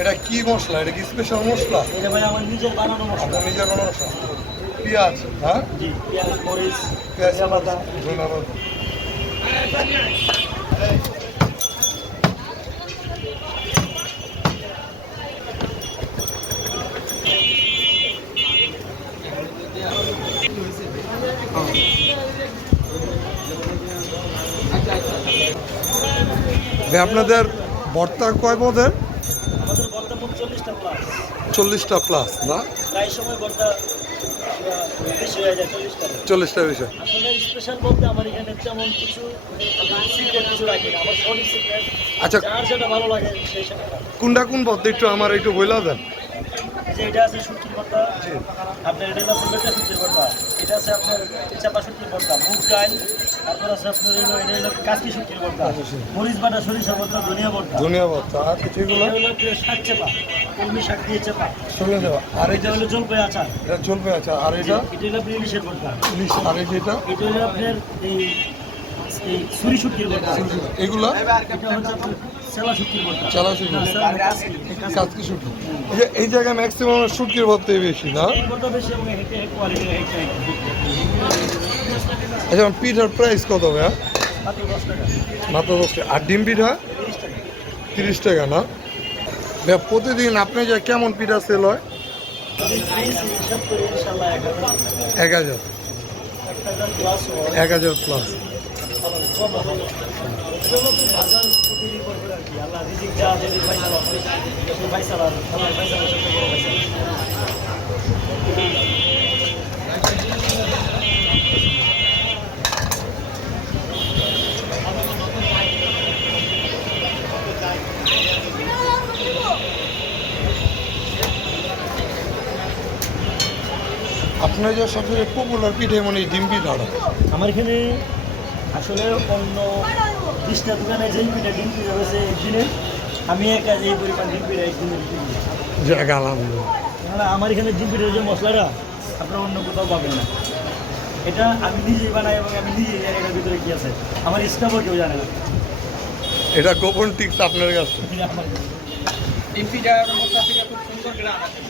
এটা কি মশলা? এটা কি স্পেশাল মশলা? এটা ভাই আমার নিজের বানানো মশলা। আপনার নিজের বানানো মশলা? পেঁয়াজ, হ্যাঁ? জি, পেঁয়াজ, মরিচ, পেঁয়াজ, ধনিয়া পাতা। ধনিয়া পাতা। আপনাদের ভর্তা কয় পদের? আমাদের ভর্তা মোট 40টা প্লাস। 40টা প্লাস না? প্রায় সময় ভর্তা বেশি হয়ে যায়, 40টা। 40টা বিষয়। আসলে স্পেশাল বলতে আমার এখানে তেমন কিছু সিক্রেট কিছু রাখি না। আমার সবই সিক্রেট। আচ্ছা, যার যেটা ভালো লাগে সেই সেটা। কোনটা কোন পদ একটু আমার একটু বইলা দেন। যে এটা আছে শুটকির ভর্তা, আপনার এটা হলো ফুলটা শুটকির ভর্তা, এটা আছে আপনার চাপা শুটকির ভর্তা, মুগ ডাল, তারপর আছে আপনার এটা হলো কাজকি শুটকির ভর্তা, মরিচ বাটা সরিষা ভর্তা, ধনিয়া ভর্তা, ধনিয়া ভর্তা। আর কিছুগুলো এটা হলো শাক চেপা, কলমি শাক দিয়ে চেপা, শুনে দেওয়া। আর এটা হলো জলপাই আচার, এটা চলবে। আচ্ছা, আর এটা এটা হলো আপনার ইলিশের ভর্তা, ইলিশ। আর এই যেটা এটা হলো আপনার এই ছুরি শুটকির ভর্তা, এগুলা এটা হচ্ছে আপনার সেলা শুটকির ভর্তা, চালা শুটকি, কাজকি শুটকি। এই জায়গায় ম্যাক্সিমাম শুটকির ভর্তাই বেশি না? এই ভর্তা বেশি এবং হেঁটে কোয়ালিটি হেঁটে আচ্ছা, পিঠার প্রাইস কত ভাইয়া? মাত্র 10 টাকা, মাত্র 10 টাকা। আর ডিম পিঠা 30 টাকা। 30 টাকা না? ভাইয়া প্রতিদিন আপনি যে কেমন পিঠা সেল হয়? হিসাব করে ইনশাল্লাহ 1000 প্লাস 1000 প্লাস। বাজার প্রতি নির্ভর করে আর কি। আল্লাহ রিজিক যা যদি ফাইসালা হয়, ফাইসালা আল্লাহ ফাইসালা সবচেয়ে বড় ফাইসালা। আপনার যে সবচেয়ে পপুলার পিঠে মানে ডিম পিঠাটা? আমার এখানে আসলে অন্য 20টা দোকানে যেই পিঠা ডিম পিঠা রয়েছে একদিনে, আমি একা এই পরিমাণ ডিম পিঠা একদিনের জায়গা আলহামদুলিল্লাহ। আমার এখানে ডিম পিঠার যে মশলাটা আপনার অন্য কোথাও পাবেন না। এটা আমি নিজেই বানাই এবং আমি নিজেই জানি এটার ভিতরে কী আছে। আমার স্টাফও কেউ জানে না। এটা গোপন টিপস আপনার কাছে। ডিম পিঠা মশলা থেকে খুব সুন্দর গ্রাম আছে।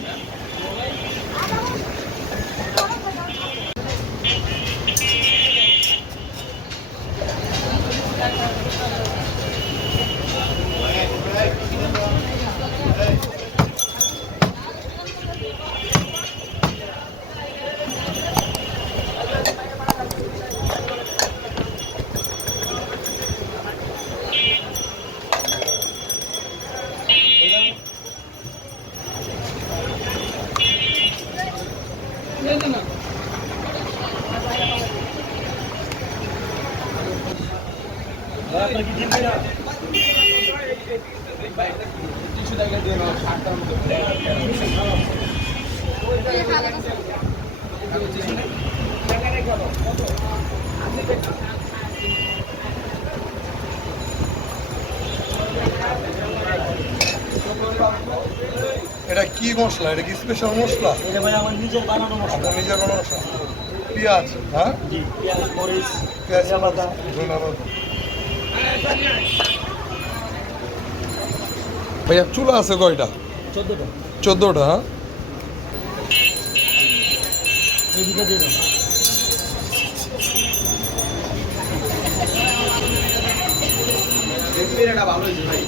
আপনার কি ডিম পিঠা? এটা কি মশলা? এটা কি স্পেশাল মশলা? এটা ভাই আমার নিজের বানানো মশলা। আপনার নিজের বানানো মশলা? পেঁয়াজ, হ্যাঁ? জি, পেঁয়াজ, মরিচ, পেঁয়াজ, ধনিয়া পাতা। ধনিয়া পাতা। ভাইয়া চুলা আছে কয়টা? 14টা। 14টা, হ্যাঁ? এই দুটো দিয়ে দাও। এটা ভালো হয়েছে ভাই।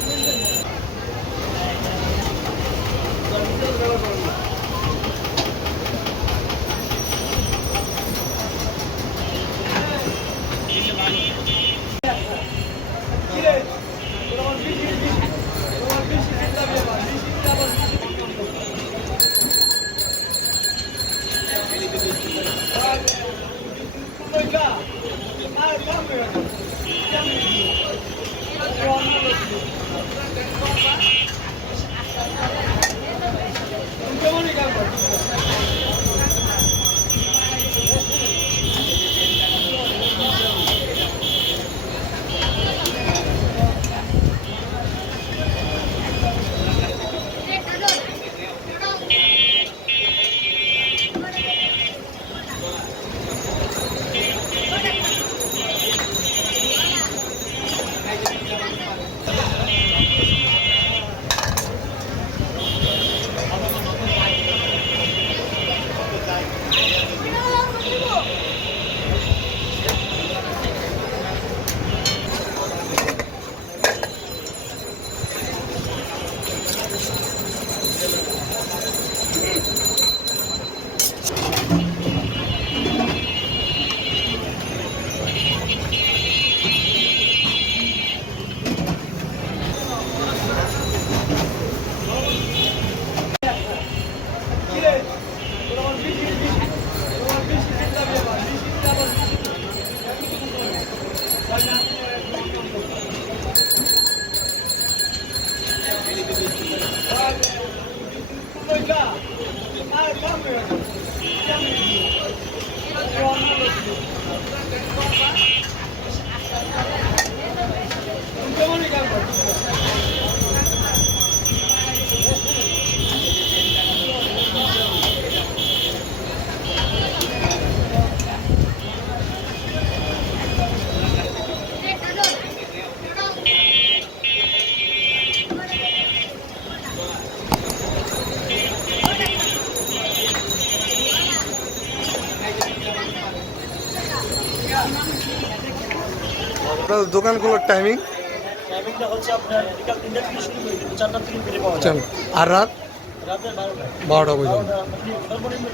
আপনাদের দোকান খোলার টাইমিং? টাইমিংটা হচ্ছে আপনার বিকাল 3টা থেকে শুরু করে কিন্তু 4টা থেকে বেরিয়ে পাওয়া যায়। আর রাত রাতে 12টা। 12টা পর্যন্ত। সর্বনিম্ন